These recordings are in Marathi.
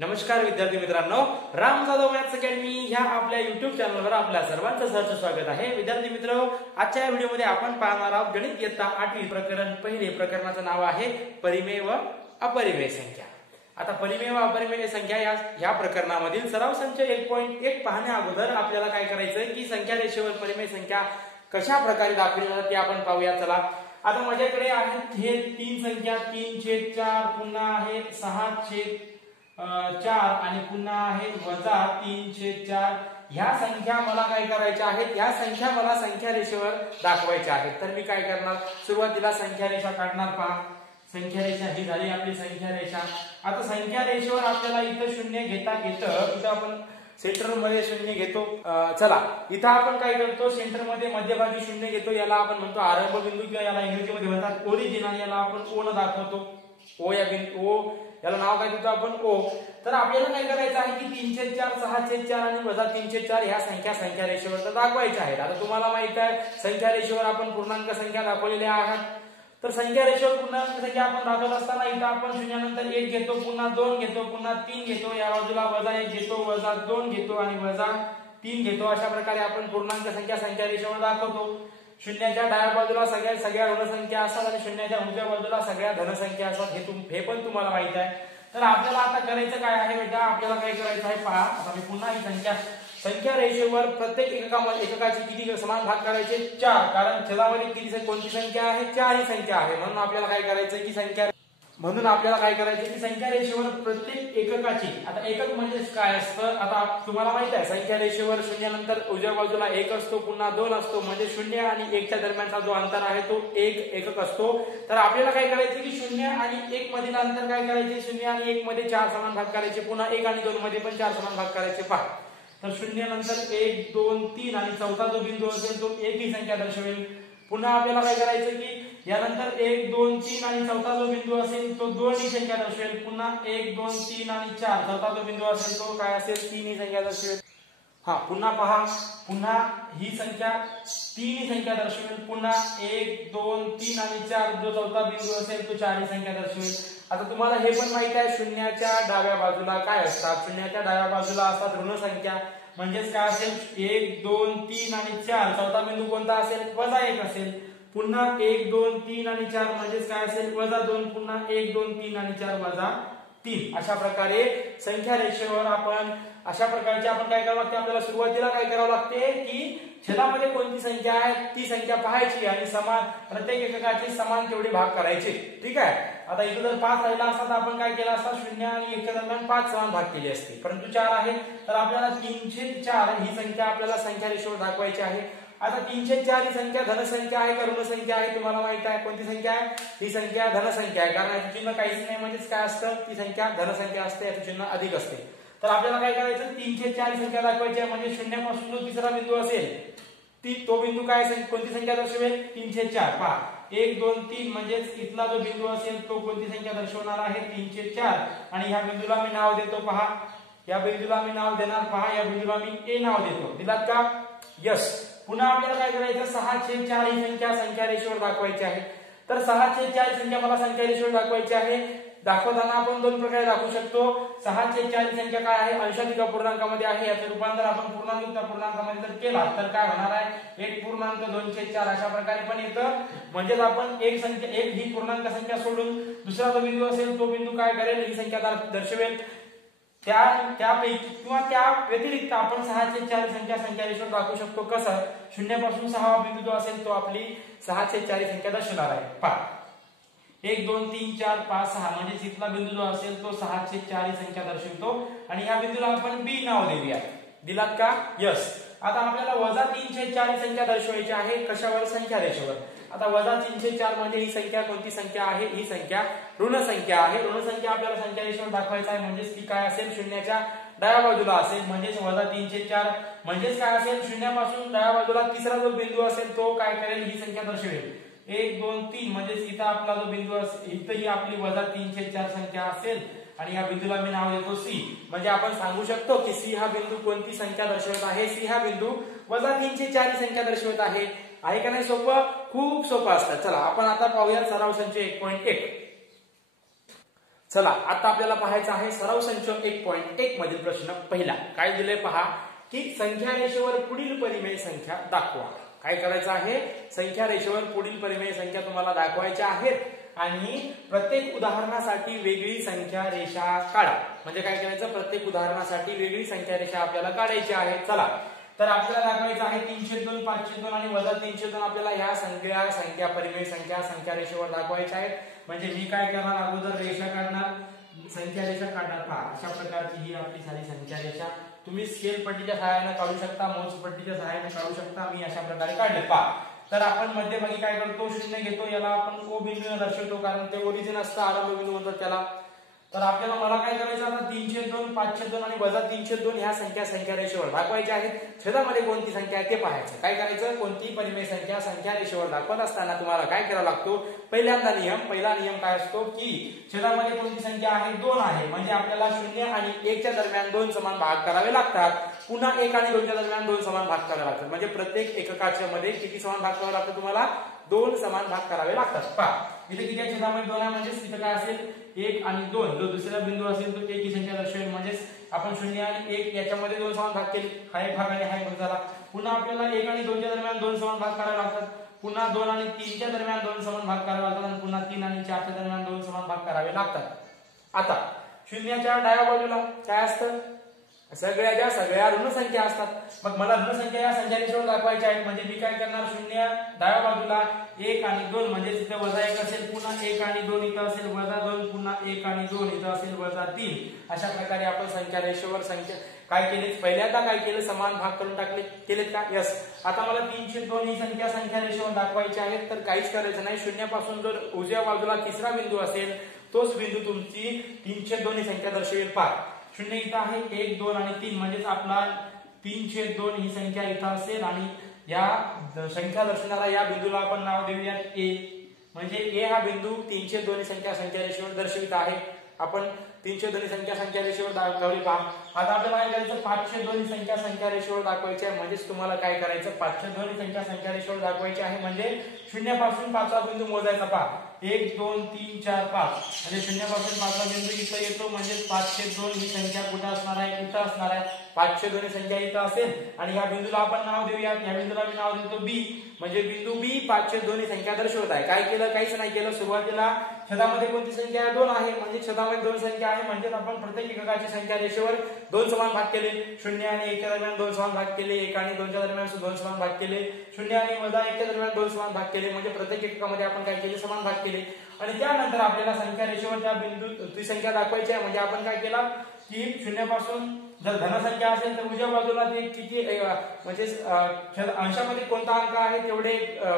नमस्कार विद्यार्थी मित्रांनो, राम जाधव मॅथ्स अकॅडमी ह्या आपल्या युट्यूब चॅनलवर आपल्या सर्वांचं सहर्ष स्वागत आहे। विद्यार्थी मित्र, आजच्या या व्हिडिओमध्ये आपण पाहणार आहोत गणित इयत्ता 8वी प्रकरण पहिले। प्रकरणाचं नाव आहे परिमेय व अपरिमेय संख्या। आता परिमेय व अपरिमेय संख्या या प्रकरणामधील सराव संच 1.1 पाहण्या अगोदर आपल्याला काय करायचंय की संख्या रेषेवर परिमेय संख्या कशा प्रकारे दाखवली जाते ते आपण पाहूया। चला, आता माझ्याकडे आहेत हे तीन संख्या 3/4, पुन्हा आहे 6/4 आणि पुन्हा आहे -3/4। ह्या संख्या मला काय करायच्या आहेत, या संख्या मला संख्या रेषेवर दाखवायच्या आहेत। तर मी काय करणार, सुरुवातीला संख्या रेषा काढणार। पहा, संख्या रेषा ही झाली आपली संख्या रेषा। आता संख्या रेषेवर आपल्याला इथं शून्य घेता येतं, इथं आपण सेंटर मध्ये शून्य घेतो। चला, इथं आपण काय करतो, सेंटर मध्ये मध्यभागी शून्य घेतो, याला आपण म्हणतो आरंभ बिंदू किंवा याला इंग्रजीमध्ये म्हणतात ओरिजिन, आणि याला आपण ओ न दाखवतो। ओ या बिंदू ओ याला नाव काय देतो आपण ओ। तर आपल्याला काय करायचं आहे की 3/4, 6/4 आणि -3/4 ह्या संख्या रेषेवर दाखवायच्या आहेत। आता तुम्हाला माहित आहे संख्या रेषेवर आपण पूर्णांक संख्या दाखवलेल्या आहेत। तर संख्या रेषेवर पूर्णांक संख्या आपण दाखवत असताना इथं आपण शून्यानंतर 1 घेतो, पुन्हा 2 घेतो, पुन्हा 3 घेतो, या बाजूला -1 घेतो, -2 घेतो आणि -3 घेतो। अशा प्रकारे आपण पूर्णांक संख्या रेषेवर दाखवतो। शून्याच्या डाव्या बाजूला सगळ्या ऋण संख्या असतात आणि शून्याच्या उजव्या बाजूला सगळ्या धन संख्या असतात, हे पण तुम्हाला माहित आहे। तर आपल्याला आता करायचं काय आहे बेटा, आपल्याला काय करायचं आहे पहा। आता मी पुन्हा ही संख्या रेषेवर प्रत्येक एककाची किती समान भाग करायचे 4, कारण छेदामध्ये किती कोणती संख्या आहे, 4 ही संख्या आहे। म्हणून आपल्याला काय करायचं की संख्या रेषेवर प्रत्येक एककाची, आता एकक म्हणजे काय असतं, आता तुम्हाला माहित आहे संख्या रेषेवर शून्यानंतर उजव्या बाजूला 1 असतो, पुन्हा 2 असतो, म्हणजे 0 आणि 1 च्या दरम्यानचा जो अंतर आहे तो 1 एकक असतो। तर आपल्याला काय करायचं की 0 आणि 1 मधील अंतर काय करायचे, 0 आणि 1 मध्ये 4 समान भाग करायचे, पुन्हा 1 आणि 2 मध्ये पण 4 समान भाग करायचे। पहा, तर 0 नंतर 1 2 3 आणि चौथा जो बिंदू असेल तो 1 ही संख्या दर्शवेल। पुन्हा आपल्याला काय करायचं की यानंतर 1 2 3 आणि चौथा जो बिंदू असेल तो 2 ही संख्या दर्शवेल। पुन्हा 1 2 3 आणि 4 चौथा जो बिंदू असेल तो काय असेल, 3 ही संख्या दर्शवेल। पुन्हा पहा, पुन्हा ही संख्या 3 ही संख्या दर्शवेल। पुन्हा 1 2 3 आणि 4 जो चौथा बिंदू असेल तो 4 ही संख्या दर्शवेल। आता तुम्हाला हे पण माहित आहे शून्याच्या डाव्या बाजूला काय असतात, शून्याच्या डाव्या बाजूला असतात ऋण संख्या, म्हणजेच काय असेल 1 2 3 आणि 4 चौथा बिंदू कोणता असेल, -1 असेल। पुन्हा 1 2 3 आणि 4 म्हणजेच काय असेल, -2, पुन्हा 1 2 3 आणि 4 -3। अशा प्रकारे संख्या रेषेवर आपण अशा प्रकारचे आपण काय करावं लागते, आपल्याला सुरुवातीला काय करावं लागते की छेदामध्ये कोणती संख्या आहे ती संख्या पाहायची आणि समान प्रत्येक एककाचे समान तेवढे भाग करायचे। ठीक आहे, आता इथे जर 5 राहिला असता तर आपण काय केलं असता, 0 आणि 1 च्या दरम्यान 5 समान भाग केले असते, परंतु 4 आहे तर आपल्याला 3/4 ही संख्या आपल्याला संख्या रेषेवर दाखवायची आहे। आता 3/4 ही संख्या धनसंख्या आहे का ऋण संख्या आहे, तुम्हाला माहित आहे कोणती संख्या आहे, ही संख्या धनसंख्या आहे, कारण याचे चिन्ह काहीच नाही, म्हणजेच काय असतं, ती संख्या धनसंख्या असते, याचे चिन्ह अधिक असते। तर आपल्याला काय करायचं, 3/4 ही संख्या दाखवायची आहे, म्हणजे शून्यापासून जो तिसरा बिंदू असेल तो बिंदू काय असेल, कोणती संख्या दर्शवेल, 3/4। पहा, 1 2 3 म्हणजेच इथला जो बिंदू असेल तो कोणती संख्या दर्शवणार आहे, 3/4, आणि ह्या बिंदूला मी नाव देतो। पहा, या बिंदूला मी नाव देणार, पहा या बिंदूला मी ए नाव देतो, दिलात का, यस। पुन्हा आपल्याला काय करायचं, 6/4 ही संख्या रेषेवर दाखवायची आहे। तर 6/4 संख्या मला संख्या रेषेवर दाखवायची आहे। दाखवताना आपण दोन प्रकारे दाखवू शकतो। 6/4 ही संख्या काय आहे, अंशाधिक अपूर्णांकामध्ये आहे, याचं रूपांतर आपण पूर्णांक अपूर्णांकामध्ये जर केला तर काय होणार आहे, 1.2/4 अशा प्रकारे पण येतं। म्हणजेच आपण एक ही पूर्णांक संख्या सोडून दुसरा जो बिंदू असेल तो बिंदू काय करेल, ही संख्या दर्शवेल। त्यापैकी किंवा त्या व्यतिरिक्त आपण 6/4 संख्या रेषेवर दाखवू शकतो। कसं, शून्यापासून 6वा बिंदू जो असेल तो आपली 6/4 संख्या दर्शवणार आहे। पहा, 1 2 3 4 5 6 म्हणजे इथला बिंदू जो असेल तो 6/4 ही संख्या दर्शवतो, आणि या बिंदूला आपण बी नाव देऊया, दिलात का, यस। आता आपल्याला -3/4 ही संख्या दर्शवायची आहे, कशावर, संख्या रेषेवर। आता -3/4 म्हणजे ही संख्या कोणती संख्या आहे, ही संख्या ऋण संख्या आहे। ऋण संख्या आपल्याला संख्या रेषेवर दाखवायचं आहे, म्हणजेच ती काय असेल, शून्याच्या डाव्या बाजूला असेल, म्हणजेच -3/4 म्हणजेच काय असेल, शून्यापासून डाव्या बाजूला तिसरा जो बिंदू असेल तो काय करेल, ही संख्या दर्शवेल। 1 2 3 म्हणजेच इथं आपला जो बिंदू असेल, इथं ही आपली -3/4 संख्या असेल, आणि या बिंदूला मी नाव देतो सी। म्हणजे आपण सांगू शकतो की सी हा बिंदू कोणती संख्या दर्शवत आहे, सी हा बिंदू -3/4 ही संख्या दर्शवत आहे का नाही, सोपं, खूप सोपं असतं। चला आपण आता पाहूया सराव संच 1.1। चला आता आपल्याला पाहायचं आहे सराव संच 1.1 मधील प्रश्न पहिला. काय दिले पहा की संख्या रेषेवर पुढील परिमेय संख्या दाखवा. काय करायचं आहे, संख्या रेषेवर पुढील परिमेय संख्या तुम्हाला दाखवायच्या आहेत आणि प्रत्येक उदाहरणासाठी वेगळी संख्या रेषा काढा. म्हणजे काय करायचं, प्रत्येक उदाहरणासाठी वेगळी संख्या रेषा आपल्याला काढायची आहे. चला तर आपल्याला दाखवायचं आहे 302, 502 आणि वजा 302 आपल्याला ह्या संख्या परिमेय संख्या रेषेवर दाखवायच्या आहेत. म्हणजे मी काय करणार, अगोदर रेषा काढणार, संख्या रेषा काढणार. पहा अशा प्रकारची ही आपली सारी संख्या रेषा तुम्ही स्केल पट्टीच्या सहाय्याने काढू शकता, मौज पट्टीच्या सहाय्याने काढू शकता. मी अशा प्रकारे काढले. पहा तर आपण मध्यभागी काय करतो, शून्य घेतो, याला आपण ओ बिंदूने दर्शवतो कारण ते ओरिजिन असतं, आरंभ बिंदू म्हणतात त्याला. तर आपल्याला मला काय करायचं आता 302, 502 आणि वजा 302 ह्या संख्या रेषेवर दाखवायच्या आहेत. छेदामध्ये कोणती संख्या आहे ते पाहायचं. काय करायचं, कोणती परिमेय संख्या रेषेवर दाखवत असताना तुम्हाला काय करावं लागतो, पहिला नियम काय असतो की छेदामध्ये कोणती संख्या आहे, 2 आहे. म्हणजे आपल्याला 0 आणि 1 च्या दरम्यान 2 समान भाग करावे लागतात. पुन्हा 1 आणि 2 च्या दरम्यान 2 समान भाग करावे लागतात. म्हणजे प्रत्येक एककाच्या मध्ये किती समान भाग करावे लागतात, तुम्हाला 2 समान भाग करावे लागतात. पहा इथे किती आहे, छेदामध्ये 2 आहे म्हणजे इथे काय असेल 1 आणि 2. जो दुसरा बिंदू असेल तो 1 ही संख्या दर्शवेल. म्हणजे आपण 0 आणि 1 याच्यामध्ये 2 समान भाग केले, हा एक भाग आणि हा एक भाग झाला. पुन्हा आपल्याला 1 आणि 2 च्या दरम्यान 2 समान भाग करावे लागतात. पुन्हा 2 आणि 3 च्या दरम्यान 2 समान भाग करावे लागतात आणि पुन्हा 3 आणि 4 च्या दरम्यान 2 समान भाग करावे लागतात. आता शून्याच्या डाव्या बाजूला काय असतं, सगळ्या ऋण संख्या असतात. मग मला ऋण संख्या या संख्या रेषेवर दाखवायच्या आहेत. म्हणजे मी काय करणार, शून्य डाव्या बाजूला 1 आणि 2 म्हणजे इथे वजा 1 असेल, पुन्हा 1 आणि 2 इथं असेल, वजा 2, पुन्हा 1 आणि 2 इथं असेल, वजा 3. अशा प्रकारे आपण संख्या रेषेवर काय केले, पहिल्यांदा काय केलं, समान भाग करून टाकले, केलेत का, यस. आता मला 302 ही संख्या रेषेवर दाखवायची आहे. तर काहीच करायचं नाही, शून्यापासून जर उजव्या बाजूला तिसरा बिंदू असेल तोच बिंदू तुमची 302 ही संख्या दर्शवेल. पहा शून्य इथं आहे, 1, 2 आणि 3 म्हणजेच आपला 302 ही संख्या इथं असेल आणि या संख्या दर्शवणारा या बिंदूला आपण नाव देऊया ए. म्हणजे ए हा बिंदू 302 ही संख्या रेषेवर दर्शवित आहे. आपण 302 ही संख्या रेषेवर दाखवली. पहा आता आपल्याला काय करायचं, 502 ही संख्या रेषेवर दाखवायची आहे. म्हणजेच तुम्हाला काय करायचं, 502 ही संख्या रेषेवर दाखवायची आहे. म्हणजे शून्यापासून 5वा बिंदू मोजायचा. पहा 1, 2, 3, 4, 5 म्हणजे शून्यापासून 5वा बिंदू इथं येतो. म्हणजे 502 ही संख्या कुठे असणार आहे, इथं असणार आहे. 502 ही संख्या इथं असेल आणि या बिंदूला आपण नाव देऊया. या बिंदूला मी नाव देतो बी. म्हणजे बिंदू बी 502 ही संख्या दर्शवत आहे. काय केलं, काहीच नाही केलं. सुरुवातीला छेदामध्ये कोणती संख्या आहे, 2 आहे. म्हणजे छेदामध्ये 2 संख्या आहे. म्हणजे आपण प्रत्येक एककाची संख्या रेषेवर 2 समान भाग केले. 0 आणि 1 च्या दरम्यान 2 समान भाग केले. 1 आणि 2 च्या दरम्यान 2 समान भाग केले. 0 आणि वजा 1 च्या दरम्यान 2 समान भाग केले. म्हणजे प्रत्येक एककामध्ये आपण काय केले, समान भाग केले. आणि त्यानंतर आपल्याला संख्या रेषेवर त्या बिंदू ती संख्या दाखवायची आहे. म्हणजे आपण काय केला की शून्यापासून जर धनसंख्या असेल तर उजव्या बाजूला ते किती म्हणजे अंशामध्ये कोणता अंक आहे तेवढे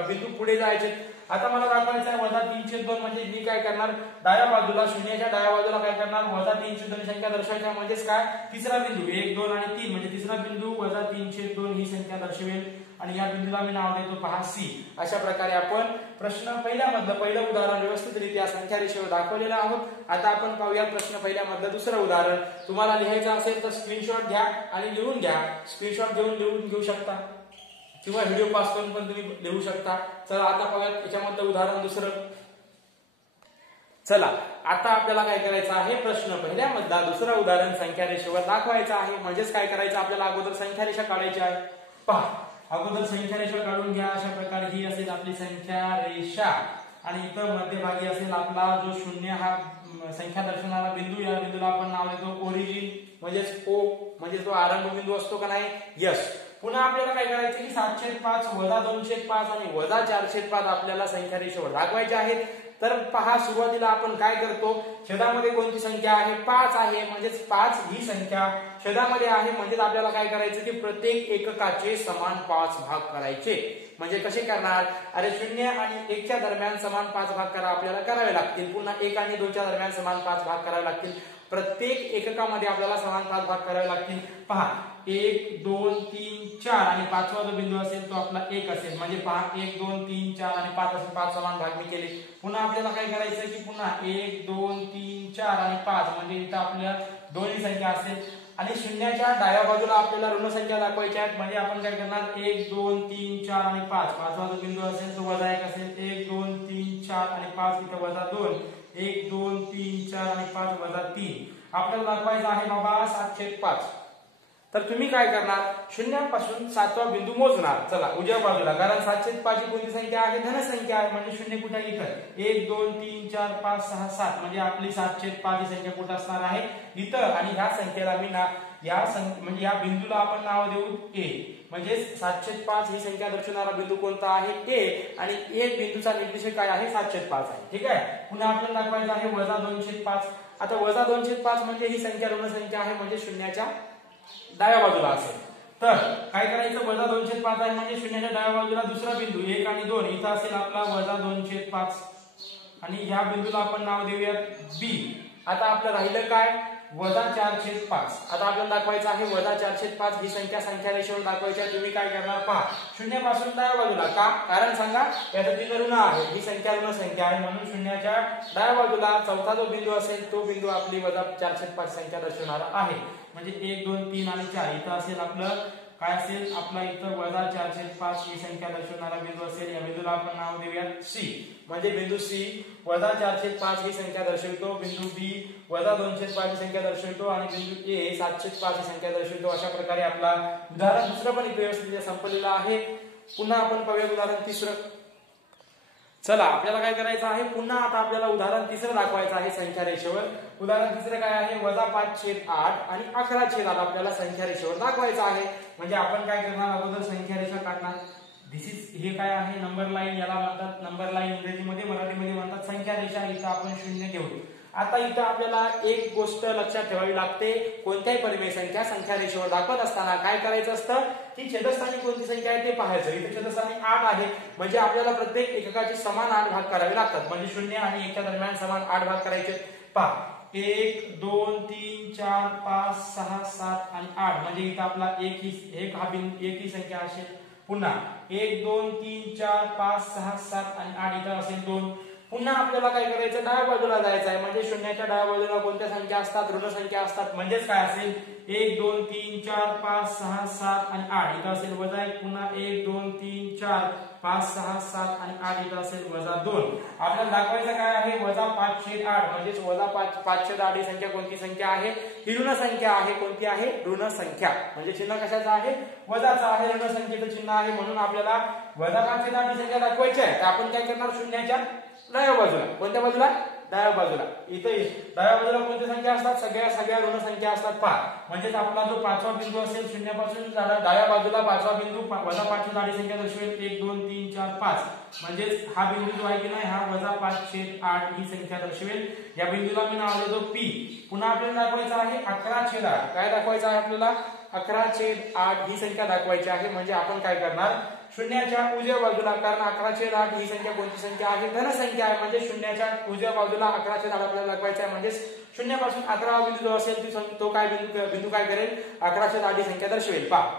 बिंदू पुढे जायचे. आता मला दाखवायचं आहे वजा 302. म्हणजे मी काय करणार, डाव्या बाजूला शून्याच्या डाव्या बाजूला काय करणार, वजा 302 ही संख्या दर्शवायची. म्हणजेच काय, तिसरा बिंदू 1, 2 आणि 3 म्हणजे तिसरा बिंदू वजा 302 ही संख्या दर्शवेल आणि या बिंदूला मी नाव देतो पहा सी. अशा प्रकारे आपण प्रश्न पहिलं उदाहरण व्यवस्थितरित्या संख्या रेषेवर दाखवलेलं आहोत. आता आपण पाहूया प्रश्न पहिल्यामधलं दुसरं उदाहरण. तुम्हाला लिहायचं असेल तर स्क्रीनशॉट घ्या आणि लिहून घ्या. स्क्रीनशॉट लिहून घेऊ शकता किंवा व्हिडिओ पास करून पण तुम्ही लिहू शकता. चला आता पाहूया याच्यामधलं उदाहरण दुसरं. चला आता आपल्याला काय करायचं आहे, प्रश्न पहिल्यामधला दुसरा उदाहरण संख्या रेषेवर दाखवायचं आहे. म्हणजेच काय करायचं, आपल्याला अगोदर संख्या रेषा काढायची आहे. पहा अगोदर संख्या रेषा काढून घ्या. अशा प्रकारे ही असेल आपली संख्या रेषा आणि इथं मध्यभागी असेल आपला जो 0 हा संख्या दर्शवणारा बिंदू. या बिंदूला आपण नाव देतो ओरिजिन म्हणजेच ओ. म्हणजे तो आरंभ बिंदू असतो का नाही, यस. पुन्हा आपल्याला काय करायचं की 7/5 वजा 2/5 आणि वजा 4/5 आपल्याला संख्या रेषेवर दाखवायच्या आहेत. तर पहा सुरुवातीला आपण काय करतो, छेदामध्ये कोणती संख्या आहे, 5 आहे. म्हणजेच 5 ही संख्या छेदामध्ये आहे. म्हणजे आपल्याला काय करायचं की प्रत्येक एककाचे समान 5 भाग करायचे. म्हणजे कसे करणार, अरे 0 आणि 1 च्या दरम्यान समान 5 भाग आपल्याला करावे लागतील. पुन्हा 1 आणि 2 च्या दरम्यान समान 5 भाग करावे लागतील. प्रत्येक एककामध्ये आपल्याला समान 5 भाग करावे लागतील. पहा 1, 2, 3, 4 आणि 5वा जो बिंदू असेल तो आपला 1 असेल. म्हणजे पहा 1, 2, 3, 4 आणि 5 असे 5 समान भाग मी केले. पुन्हा आपल्याला काय करायचं की पुन्हा 1, 2, 3, 4 आणि 5 म्हणजे इथं आपल्या दोन्ही संख्या असेल. आणि शून्याच्या डाव्या बाजूला आपल्याला ऋण संख्या दाखवायच्या आहेत. म्हणजे आपण काय करणार 1, 2, 3, 4 आणि 5. 5वा जो बिंदू असेल तो वजा 1 असेल. 1, 2, 3, 4 आणि 5 इथं वजा 2. 1 2 3 4 आणि 5 वजा 3 आपल्याला दाखवायचं आहे बाबा 7/5. तर तुम्ही काय करणार शून्यापासून 7वा बिंदू मोजणार. चला उजव्या बाजूला, कारण 7/5 ही कोणती संख्या आहे धनसंख्या आहे म्हणजे शून्य कुठे इथं 1 2 3 4 5 6 7 म्हणजे आपली 7/5 ही संख्या कुठे असणार आहे इथं. आणि ह्या संख्येला मी म्हणजे या बिंदूला आपण नाव देऊ ए. म्हणजे 7/5 ही संख्या दर्शवणारा बिंदू कोणता आहे ए. आणि एक बिंदूचा निर्देशक काय आहे 7/5 आहे. ठीक आहे. पुन्हा आपल्याला दाखवायचं आहे -2/5. आता -2/5 म्हणजे ही संख्या ऋण संख्या आहे म्हणजे शून्याच्या डाव्या बाजूला असेल. तर काय करायचं -2/5 आहे म्हणजे शून्याच्या डाव्या बाजूला दुसरा बिंदू 1 आणि 2 इथं असेल आपला -2/5 आणि ह्या बिंदूला आपण नाव देऊया बी. आता आपलं राहिलं काय -4/5. आता आपल्याला दाखवायचं आहे -4/5 ही संख्या रेषेवर दाखवायची आहे. तुम्ही काय करणार पहा शून्यापासून डाव्या बाजूला का, कारण सांगा याचा चिन्ह ऋण आहे, ही संख्या ऋण संख्या आहे म्हणून शून्याच्या डाव्या बाजूला चौथा जो बिंदू असेल तो बिंदू आपली -4/5 संख्या दर्शवणारा आहे. म्हणजे 1 2 3 आणि 4 इथं असेल आपलं काय असेल आपला इथं -4/5 ही संख्या दर्शवणारा बिंदू असेल. या बिंदूला आपण नाव देऊया सी. म्हणजे बिंदू सी -4/5 ही संख्या दर्शवितो, बिंदू बी -2/5 ही संख्या दर्शवितो आणि बिंदू ए 7/5 ही संख्या दर्शवितो. अशा प्रकारे आपला उदाहरण दुसरं पण व्यवस्थित संपलेलं आहे. पुन्हा आपण पाहूया उदाहरण तिसरं. चला आपल्याला काय करायचं आहे पुन्हा आता आपल्याला उदाहरण तिसरं दाखवायचं आहे संख्या रेषेवर. उदाहरण तिसरं काय आहे -5/8 आणि 11/8 आपल्याला संख्या रेषेवर दाखवायचं आहे. म्हणजे आपण काय करणार अगोदर संख्या रेषा काढणार. हे काय आहे नंबर लाईन, याला म्हणतात नंबर लाईन इंग्रजीमध्ये, मराठीमध्ये म्हणतात संख्या रेषा. इथं आपण 0 घेऊ. आता इथं आपल्याला एक गोष्ट लक्षात ठेवावी लागते, कोणत्याही परिमेय संख्या रेषेवर दाखवत असताना काय करायचं असतं की छेदस्थानी कोणती संख्या आहे ते पाहायचं. इथे छेदस्थानी 8 आहे म्हणजे आपल्याला प्रत्येक एककाचे समान 8 भाग करावे लागतात. म्हणजे 0 आणि 1 च्या दरम्यान समान 8 भाग करायचे. पहा 1 2 3 4 5 6 7 आणि 8 म्हणजे इथं आपला एक ही संख्या असेल. पुन्हा 1 2 3 4 5 6 7 आणि 8 इथं असेल 2. पुन्हा आपल्याला काय करायचं डाव्या बाजूला जायचं आहे. म्हणजे शून्याच्या डाव्या बाजूला कोणत्या संख्या असतात ऋण संख्या असतात. म्हणजेच काय असेल 1 2 3 4 5 6 7 आणि 8 इथं असेल -1. पुन्हा 1 2 3 4 5 6 7 आणि 8 इथं असेल -2. आपल्याला दाखवायचं काय आहे -5/8 म्हणजेच -5/8 ही संख्या कोणती संख्या आहे ही ऋण संख्या आहे. कोणती आहे ऋण संख्या. म्हणजे चिन्ह कशाचं आहे वजाचं आहे, ऋण संख्येचं चिन्ह आहे म्हणून आपल्याला -5/8 ही संख्या दाखवायची आहे. तर आपण काय करणार शून्याच्या डाव्या बाजूला, कोणत्या बाजूला डाव्या बाजूला, इथे डाव्या बाजूला कोणत्या संख्या असतात सगळ्या ऋण संख्या असतात 5. म्हणजेच आपला जो पाचवा बिंदू असेल शून्यापासून डाव्या बाजूला पाचवा बिंदू -5/8 संख्या दर्शवेल 1 2 3 4 5. म्हणजेच हा बिंदू जो आहे की नाही हा -5/8 ही संख्या दर्शवेल. या बिंदूला मी नाव देतो पी. पुन्हा आपल्याला दाखवायचं आहे 11/8. काय दाखवायचं आहे आपल्याला 11/8 ही संख्या दाखवायची आहे. म्हणजे आपण काय करणार शून्याच्या उजव्या बाजूला, कारण 11/8 ही संख्या कोणती संख्या आहे धनसंख्या आहे. म्हणजे शून्याच्या उजव्या बाजूला 11/8 आपल्याला दाखवायचा आहे. म्हणजे शून्यापासून 11वा बिंदू जो असेल तो काय बिंदू काय करेल 11/8 ही संख्या दर्शवेल. पहा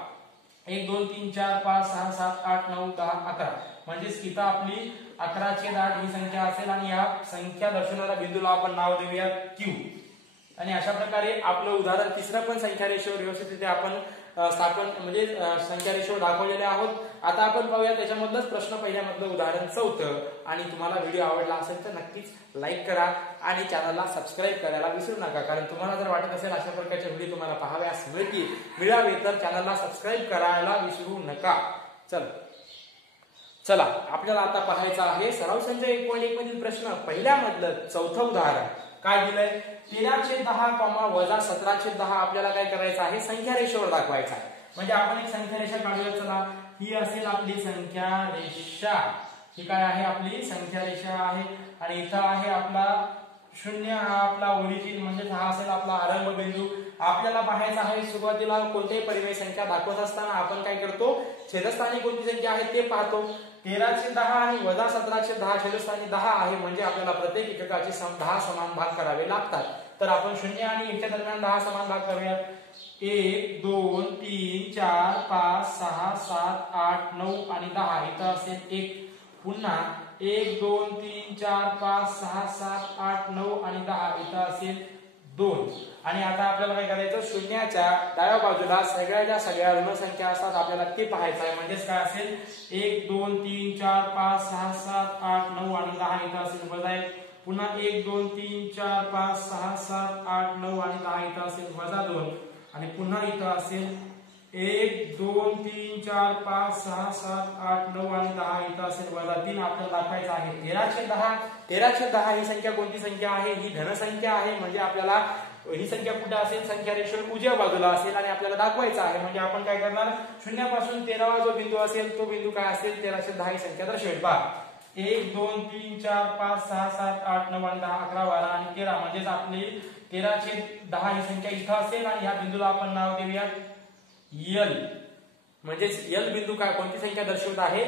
1 2 3 4 5 6 7 8 9 10 11. म्हणजेच इथं आपली 11/8 ही संख्या असेल आणि या संख्या दर्शवणाऱ्या बिंदूला आपण नाव देऊया क्यू. आणि अशा प्रकारे आपलं उदाहरण तिसरं पण संख्या रेषेवर व्यवस्थितरित्या आपण स्थापन म्हणजे संख्या रेषेवर दाखवलेले आहोत. आता आपण पाहूया त्याच्यामधलंच प्रश्न पहिल्यामधलं उदाहरण 4. आणि तुम्हाला व्हिडिओ आवडला असेल तर नक्कीच लाईक करा आणि चॅनलला सबस्क्राईब करायला विसरू नका. कारण तुम्हाला जर वाटत असेल अशा प्रकारचे व्हिडिओ तुम्हाला पाहाव्यास मिळावे तर चॅनलला सबस्क्राईब करायला विसरू नका. चला आपल्याला आता पाहायचं आहे सराव संच 1.1 मधील प्रश्न. पहिल्यामधलं चौथं उदाहरण काय दिलंय 13/10 -17/10 आपल्याला काय करायचं आहे संख्या रेषेवर दाखवायचं आहे. म्हणजे आपण एक संख्या रेषा काढूया. चला ही असेल आपली संख्या रेषा. ही काय आहे आपली संख्या रेषा आहे आणि इथं आहे आपला 0 हा आपला ओरिजिन म्हणजे हा असेल आपला आरंभ बिंदू. आपल्याला पाहायचा आहे सुरुवातीला कोणत्याही परिमेय संख्या दाखवत असताना आपण काय करतो छेदस्थानी कोणती संख्या आहे ते पाहतो. 13/10 आणि -17/10 छेदस्थानी 10 आहे म्हणजे आपल्याला प्रत्येक एककाचे 10 समान भाग करावे लागतात. तर आपण 0 आणि 1 च्या दरम्यान 10 समान भाग करूया. 1 2 3 4 5 6 7 8 9 आणि 10 इथं असेल 1. पुन्हा 1 2 3 4 5 6 7 8 9 आणि 10 इथं असेल 2. आणि आता आपल्याला काय करायचं शून्याच्या डाव्या बाजूला सगळ्या ऋण संख्या असतात आपल्याला ते पाहायचं आहे. म्हणजेच काय असेल 1 2 3 4 5 6 7 8 9 आणि 10 इथं असेल -1. पुन्हा 1 2 3 4 5 6 7 8 9 आणि 10 इथं असेल -2 आणि पुन्हा इथं असेल 1 2 3 4 5 6 7 8 9 आणि 10 इथं असेल -3 आपल्याला दाखवायचं आहे 13/10. 13/10 ही संख्या कोणती संख्या आहे? ही धनसंख्या आहे. म्हणजे आपल्याला ही संख्या कुठे असेल? संख्या रेषेवर उजव्या बाजूला असेल आणि आपल्याला दाखवायचं आहे. म्हणजे आपण काय करणार? शून्यापासून 13वा जो बिंदू असेल तो बिंदू काय असेल? 13/10 ही संख्या दर्शवेल. पहा 1 2 3 4 5 6 7 8 9 आणि 10 11 12 आणि 13 म्हणजेच आपली 13/10 ही संख्या इथं असेल आणि ह्या बिंदूला आपण नाव देऊया L. म्हणजे L बिंदू काय कोणती संख्या दर्शवत आहे?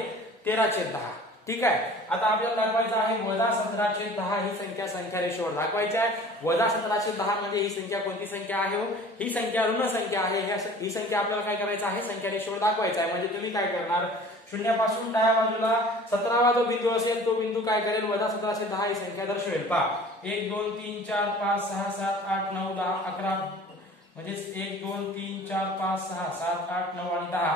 13/10. ठीक आहे. आता आपल्याला दाखवायचं आहे -17/10 ही संख्या रेषेवर दाखवायची आहे. -17/10 म्हणजे ही संख्या कोणती संख्या आहे? ही संख्या ऋण संख्या आहे. ही संख्या आपल्याला काय करायचं आहे? संख्या रेषेवर दाखवायचं आहे. म्हणजे तुम्ही काय करणार? शून्यापासून डाव्या बाजूला 17वा जो बिंदू असेल तो बिंदू काय करेल? -17/10 ही संख्या दर्शवेल. पहा 1 2 3 4 5 6 7 8 9 10 11 म्हणजेच 1 2 3 4 5 6 7 8 9 आणि 10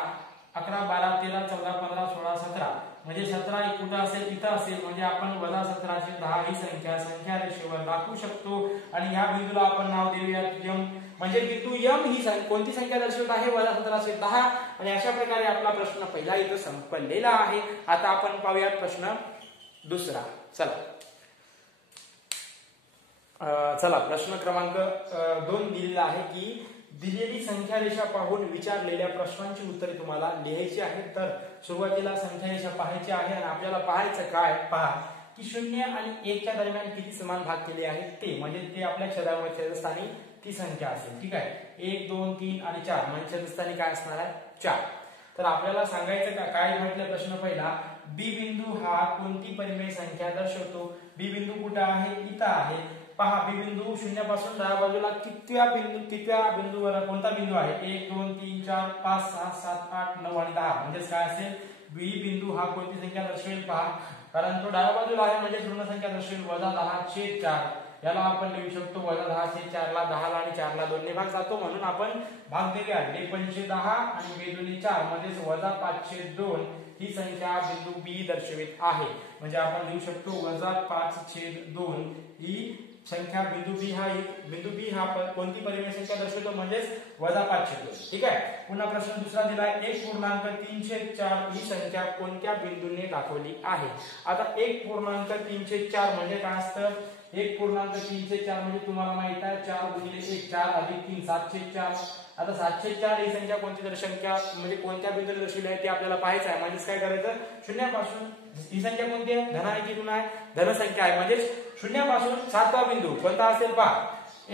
11 12 13 14 15 16 17 म्हणजे 17 कुठं असेल? इथं असेल. म्हणजे आपण -17/10 ही संख्या रेषेवर दाखवू शकतो आणि ह्या बिंदूला आपण नाव देऊया M. म्हणजे बिंदू M ही कोणती संख्या दर्शवत आहे? -17/10. आणि अशा प्रकारे आपला प्रश्न पहिला इथं संपलेला आहे. आता आपण पाहूयात प्रश्न दुसरा. चला प्रश्न क्रमांक 2 दिलेला आहे की दिलेली संख्या रेषा पाहून विचारलेल्या प्रश्नांची उत्तरे तुम्हाला लिहायची आहेत. तर सुरुवातीला संख्या रेषा पाहायची आहे आणि आपल्याला पाहायचं काय? पहा की 0 आणि 1 च्या दरम्यान किती समान भाग केले आहेत ते म्हणजे ते आपल्या छेदस्थानी ती संख्या असेल. ठीक आहे. 1 2 3 आणि 4 म्हणजे छेदस्थानी काय असणार आहे? 4. तर आपल्याला सांगायचं काय म्हटलं प्रश्न पहिला? बी बिंदू हा कोणती परिमेय संख्या दर्शवतो? बी बिंदू कुठे आहे? इथं आहे. पहा बी बिंदू शून्यापासून डाव्या बाजूला कितव्या बिंदूवर कोणता बिंदू आहे? 1 2 3 4 5 6 7 8 9 आणि 10 म्हणजेच काय असेल? बी बिंदू हा कोणती संख्या दर्शवेल? पहा कारण तो डाव्या बाजूला आहे म्हणजे ऋण संख्या दर्शवेल. -10/4 याला आपण लिहू शकतो -10/4 ला 10 ला आणि 4 ला 2 ने भाग जातो म्हणून आपण भाग देऊया. 2×10 आणि 2×4 म्हणजेच -5/2 ही संख्या बिंदू बी दर्शवित आहे. म्हणजे आपण लिहू शकतो -5/2 ही संख्या बिंदू बी हा कोणती परिमेय संख्या दर्शवतो? म्हणजेच -5/2. ठीक आहे. पुन्हा प्रश्न दुसरा दिलाय 1.3/4 ही संख्या कोणत्या बिंदूने दाखवली आहे? आता 1.3/4 म्हणजे काय असतं? 1.3/4 म्हणजे तुम्हाला माहित आहे 4 गुणिले 1 4 अधिक 3 7/4. आता 7/4 ही संख्या कोणती संख्या म्हणजे कोणत्या बिंदूने दर्शवली आहे ते आपल्याला पाहायचं आहे. म्हणजेच काय करायचं? शून्यापासून ही संख्या कोणती आहे? धन आहे की ऋण आहे? धन संख्या आहे. म्हणजेच शून्यापासून 7वा बिंदू कोणता असेल? पहा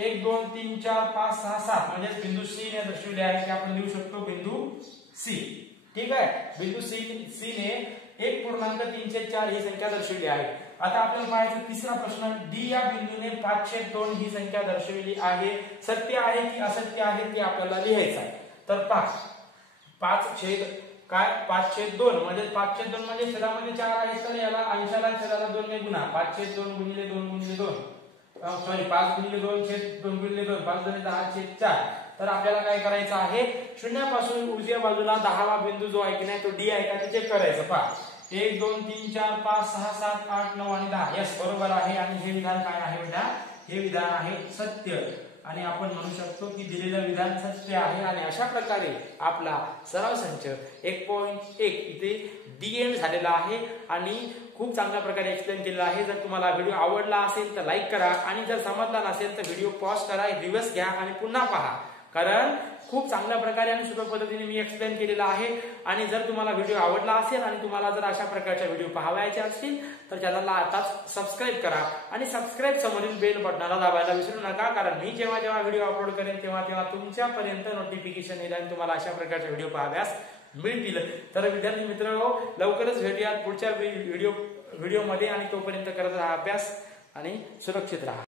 1 2 3 4 5 6 7 म्हणजेच बिंदू सी ने दर्शवले आहे की आपण लिहू शकतो बिंदू सी. ठीक आहे. बिंदू सी ने 1.3/4 ही संख्या दर्शवली आहे. आता आपल्याला पाहायचं तिसरा प्रश्न डी या बिंदूने 5/2 ही संख्या दर्शवली आहे. सत्य आहे की असत्य आहे ते आपल्याला लिहायचं आहे. तर पहा 5/2 म्हणजे 5/2 म्हणजे छेदामध्ये 4 आहे तर याला अंशाला छेदाला 2 ने गुणा 5/2 गुणिले 2 गुणिले 2 सॉरी 5 गुणिले 2 छेद 2 गुणिले 2 5 2 10/4. तर आपल्याला काय करायचं आहे? शून्यापासून उजव्या बाजूला 10वा बिंदू जो आहे की नाही तो डी आहे का ते चेक करायचं. पहा 1 2 3 4 5 6 7 8 9 आणि 10 यस बरोबर आहे. आणि हे विधान काय आहे बेटा? हे विधान आहे सत्य. आणि आपण म्हणू शकतो की दिलेलं विधान सत्य आहे. आणि अशा प्रकारे आपला सराव संच 1.1 इथे डीएम झालेला आहे आणि खूप चांगल्या प्रकारे एक्सप्लेन केलेला आहे. जर तुम्हाला व्हिडिओ आवडला असेल तर लाईक करा आणि जर समजला नसेल तर व्हिडिओ पॉज करा, रिव्हर्स घ्या आणि पुन्हा पहा. कारण खूप चांगल्या प्रकारे आणि सोप्या पद्धतीने मी एक्सप्लेन केलेला आहे. आणि जर तुम्हाला व्हिडिओ आवडला असेल आणि तुम्हाला जर अशा प्रकारच्या व्हिडिओ पाहायचे असतील तर चॅनलला आताच सबस्क्राईब करा आणि सबस्क्राईब समोरील बेल बटनाला दाबायला विसरू नका. कारण मी जेव्हा जेव्हा व्हिडिओ अपलोड करेन तेव्हा तुमच्यापर्यंत नोटिफिकेशन येईल आणि तुम्हाला अशा प्रकारचे व्हिडिओ पाहाव्यास मिळतील. तर विद्यार्थी मित्रांनो लवकरच भेटूयात पुढच्या व्हिडिओमध्ये आणि तोपर्यंत करत राहा अभ्यास आणि सुरक्षित राहा.